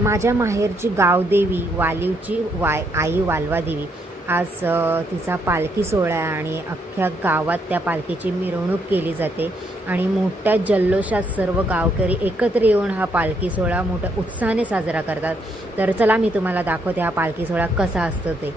माझ्या माहेरची गावदेवी वालीवची आई वालवा देवी आज तिचा पालखी सोहळा आहे आणि अख्ख्या गावात त्या पालखीची मिरवणूक केली जाते आणि मोठ्या जल्लोषात सर्व गावकरी एकत्र येऊन हा पालखी सोहळा मोठ्या उत्साहाने साजरा करतात। तर चला मी तुम्हाला दाखवते हा पालखी सोहळा कसा असतो ते।